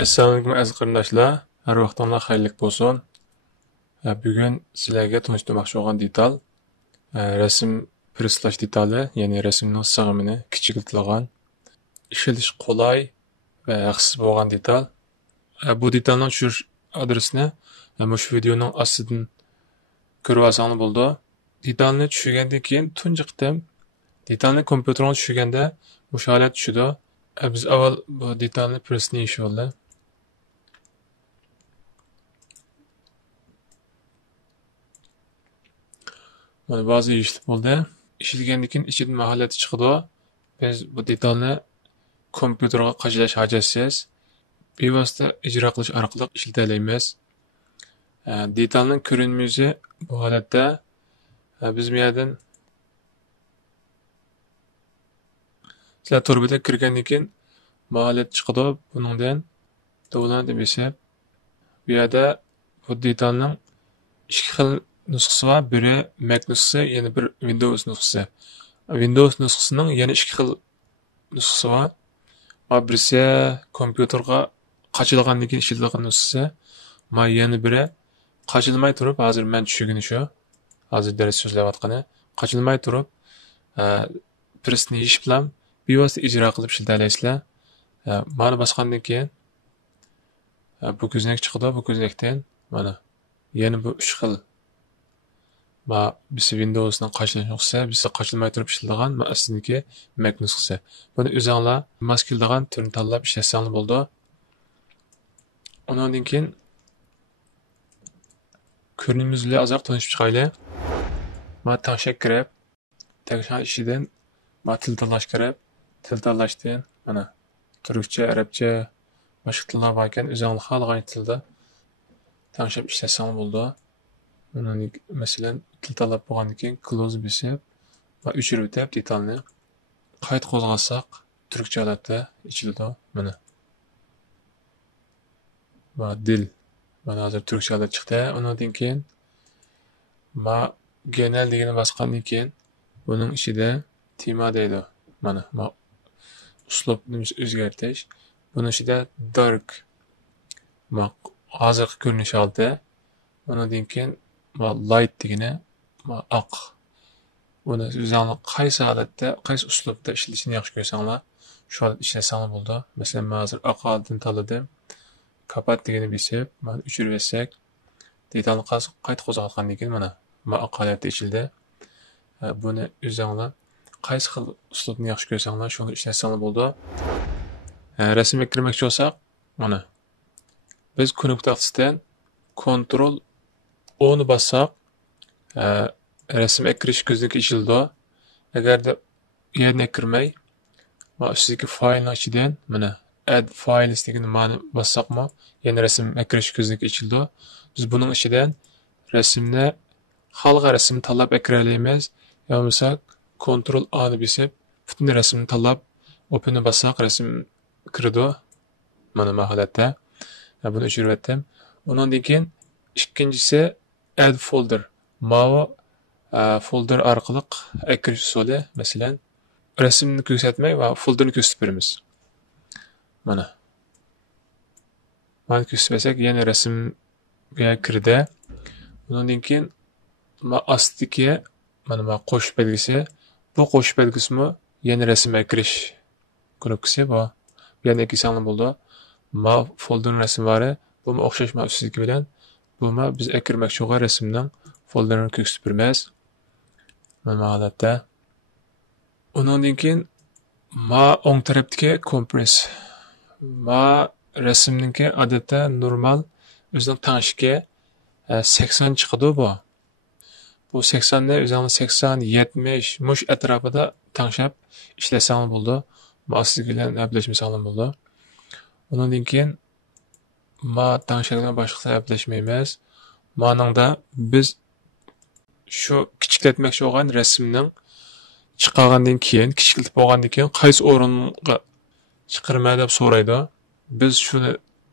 Assalomu alaykum aziz qarindoshlar. Har vaqtinglar xayrli bo'lsin. Bugun sizlarga tanishtirmoqchi bo'lgan detal rasm preslash detali, ya'ni rasmning sig'imini kichikiltirilgan, ishlatish qulay va haqsiz bo'lgan detal. Bu detalni tushirish adresini shu videoning ostidan ko'rib olsangiz bo'ldi. Detalni tushirgandan keyin tunji qitim detalni kompyuterga tushirganda bu holat tushidi. Biz avval bu detalni presni ishlaydi. Mana ba'zi ishlar bo'ldi. Ishlangandan keyin ichidan mahalati chiqdi. Biz bu detalni kompyuterga qachalash hojatsiz bevosita ijro qilish orqali ishlata olamiz. Detalning ko'rinmasi bu holatda biz bu yerdan sizlar to'rbada kirgandan keyin mahalat chiqdi. Buningdan to'g'lan deb eshib bu yerda bu detalning ikki xil nusxasi var. Biri Mac nusxasi, yana bir Windows nusxasi. Windows nusxasining yana ikki xil nusxasi var. Birisi kompyuterga qachilgandan keyin ishlatilgan nusxasi. Yana biri qachilmay turib, hozir men tushirgani shu. Hozir dars so'zlayotgani qachilmay turib, presni ish bilan bevosita ijro qilib ishlatalasizlar. Mana bosgandan keyin bu ko'znak chiqdi. Bu ko'znakdan mana yana bu uch xil birisi Windows'ning qachilish nusxasi, birisi qachilmay turib ishlatilgan, aslidagi Mac nusxasi. Buni o'zingizlar mos keladigan turni tanlab ishlatsangiz bo'ldi. Undan keyin ko'rinmasi bilan ozroq tanishib chiqaylik. Mana tanshak kirib, tagshan ishidan til tanlash kirib, til tanlashdan mana turkcha, arabcha, boshqa tillar bor ekan, o'zingizlar xohlagan tilda tanishib ishlatsangiz bo'ldi. Masalan, til tanlab bo'lgandan keyin close bosib va o'chirib o'tib detalni qayta qo'zg'atsak, turkcha holatda ichiladi. Mana. Va dil mana hozir turkcha holat chiqdi. Undan keyin genel degani bosgandan keyin buning ichida tema deydi. Mana uslubni o'zgartirish. Buning ichida dark hozirgi ko'rinish oldi. Undan keyin light degani oq. Buni o'zingizlar qaysi holatda, qaysi uslubda ishlatishni yaxshi ko'rsanglar, shu holatda ishlatsangiz bo'ldi. Masalan, men hozir oq holatini tanladim. Kapat degani bosib, mana o'chirib bersak, detalni qayta qo'zg'atgandan keyin mana oq holatda ichildi. Buni o'zingizlar qaysi xil uslubni yaxshi ko'rsanglar, shuni ishlatsangiz bo'ldi. Rasmga kirmoqchi bo'lsak, mana biz ko'rik taxtasidan Ctrl O ni bossak, rasmga kirish ko'znagi ichildi. Agarda yerga kirmay, mana sizdagi faylning ichidan mana add files degani ma'ni bossaqmi, yana rasmga kirish ko'znagi ichildi. Biz buning ichidan rasmni xohlagan rasmni tanlab kira olamiz. Yo bo'lmasa Ctrl A ni bosib, butun rasmni tanlab open ni bossak, rasm kirdi. Mana bu holatda. Buni o'chirib o'tdim. Undan keyin ikkinchisi add folder. Folder orqali kirish usuli, masalan, rasmni ko'rsatmay va folderni ko'rsatib beramiz. Mana ko'rsatib bersak, yana rasmga kirdi. Undan keyin ostidagi mana qo'shib belgisi. Bu qo'shib belgisimi yana rasmga kirish knopkasi bor. Bu yana ikkisanli bo'ldi. Folder rasmi bor. Bu o'xshash usligi bilan bu biz kirmoqchi bo'lgan rasmning folderini ko'rsatib beramiz. Mana holatda. Undan keyin o'ng tarafdagi compress. Rasmningki odatda normal o'zining tanishiga 80 chiqadi bu. Bu 80 ni o'zingizlar 80, 70 mush atrofida tanishib ishlatsangiz bo'ldi. Asli bilan ablashmasangiz bo'ldi. Undan keyin tanishlardan boshqa ablashmaymiz. Ma'noda biz shu kichiklatmoqchi bo'lgan rasmning chiqargandan keyin, kichiklatib bo'lgandan keyin qaysi o'ringa chiqarma deb so'raydi. Biz shuni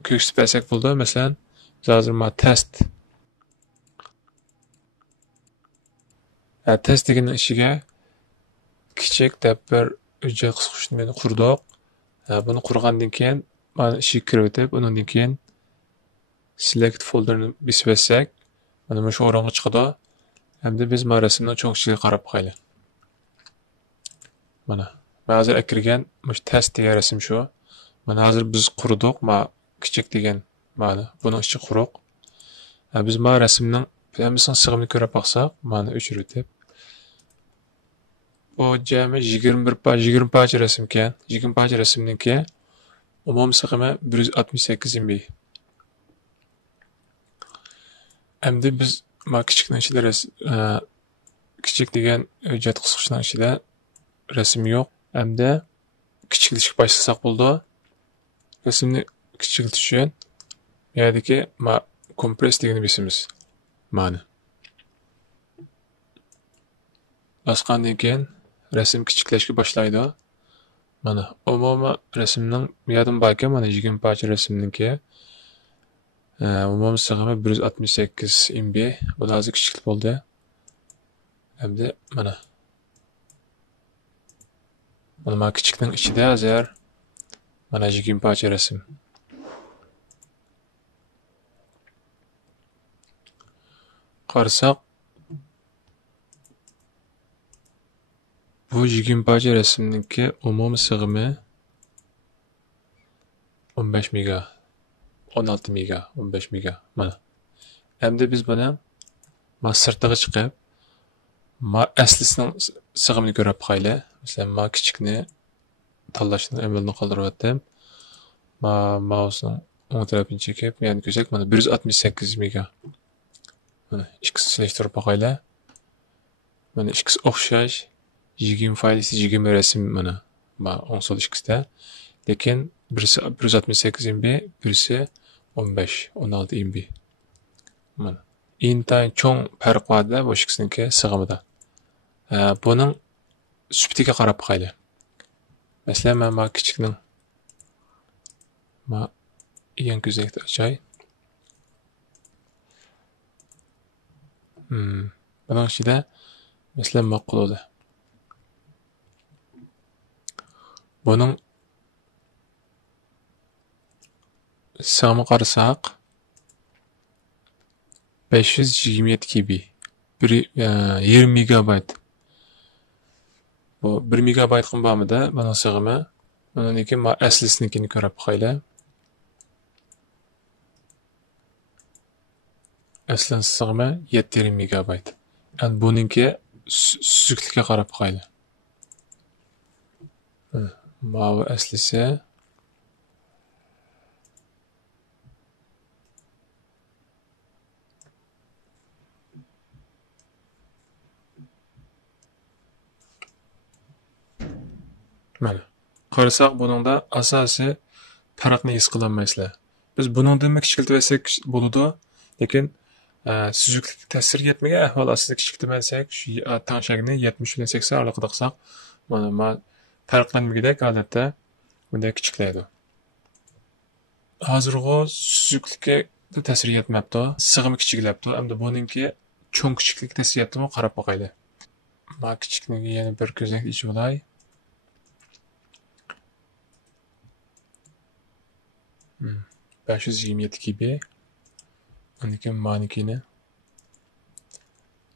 ko'rsatib bersak bo'ldi. Masalan, hozir test degan ishiga kichik deb bir hujjat qisqartirishni qurdik. Buni qurgandan keyin mana ishga kirib o'tib, undan keyin select folderni besib etsak, mana shu o'ringa chiqadi. Endi biz mana rasmning cho'nqichiga qarab qo'yaylik. Mana hozir kirgan mush test degan rasm shu. Mana hozir biz qurdik, mana kichik degan mana buning ichi quruq. Biz mana rasmning hammasini sig'imini ko'rib baqsaq, mana o'chirib bu jami 20 parcha rasm ekan. 20 parcha rasmniki umum sig'imi 168 MB. Endi biz mana kichikning ichida kichik degan hujjat qisqichning ichida rasm yo'q. Endi kichiklashga boshlasak bo'ldi. Rasmni kichiklatish uchun bu yerdagi mana compress deganni besamiz. Mana. Basqandan keyin rasm kichiklashga boshlaydi. Mana umuman rasmning bu yerdan balki mana 20 parcha rasmniki umum sig'imi 168 MB. Bu hozir kichik bo'ldi. Endi mana mana kichikning ichida hozir mana 20 parcha rasm. Qarasak bu 20 parcha rasmniki umum sig'imi 15 mega. 16 mega, 15 mega. Mana. Endi biz buni mana sirtiga chiqib, mana aslisining sig'imini ko'rib qo'yaylik. Masalan, mana kichikni tanlashni amalni qoldiryaptim. Mana mousening o'ng tarafini chekib, yani ko'rsak mana 168 mega. Mana ikkisi selektor qo'yaylik. Mana ikkisi o'xshash 20 fayl, 20 rasm mana. Mana o'ng sol ikkisida. Lekin birisi 168 MB, birisi 16 MB. Mana. Intayin cho'ng farq borda bu ikkisiniki sig'imida. Buning sufitiga qarab qo'yaylik. Masalan, mana kichikning mana eng ko'zakda achay. Buning ichida masalan maqolada. Buning sig'imi qarasak 527 KB. 20 megabayt. Bu 1 megabayt qimmatida bana sig'imi. Bundan keyin men aslisnikini ko'rib qo'yaylik. Aslan sig'imi 7 megabayt. Yani buningki suzuklikka qarab qo'yaylik. Mana aslisi mana. Qarasak buningda asosiy farqni his qilolmaysizlar. Biz buningdan kichiltirsak bo'ladi, lekin suzuklik ta'sir etmagan ahvol asosida kichiltirsak, shu tanshakni 70 bilan 80 oraliqda qilsak, mana farqlanmagidek holatda bunday kichiklaydi. Hozirgi suzuklikka ta'sir etmabdi, sig'imi kichiklabdi. Endi buningki cho'ng kichiklik ta'sir etdimi qarab boqaylik. Ma kichikligiga yana bir ko'zak ichib olay. Hmm. 527 KB. Ondan manikini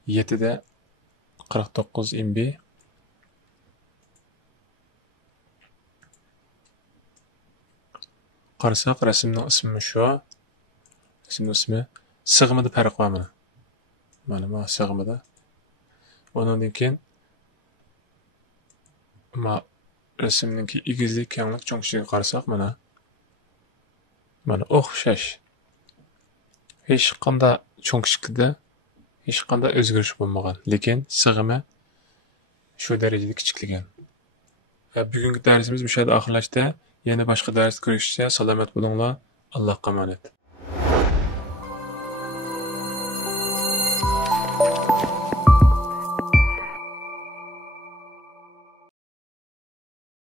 7'de 49 MB. Qarasak rasmning ismi shu. Rasmning ismi sig'imida farq var mana. Mana sig'imida. Ondan keyin ma rasmninki egizlik, kenglik, cho'nqichiga qarasak mana o'xshash. Hech qanday cho'nqichlikda hech qanday o'zgarish bo'lmagan, lekin sig'imi shu darajada kichikligan. Bugungi darsimiz bu yerda oxirlashdi. Yana boshqa dars ko'rishcha salomat bo'linglar. Allohga emanet.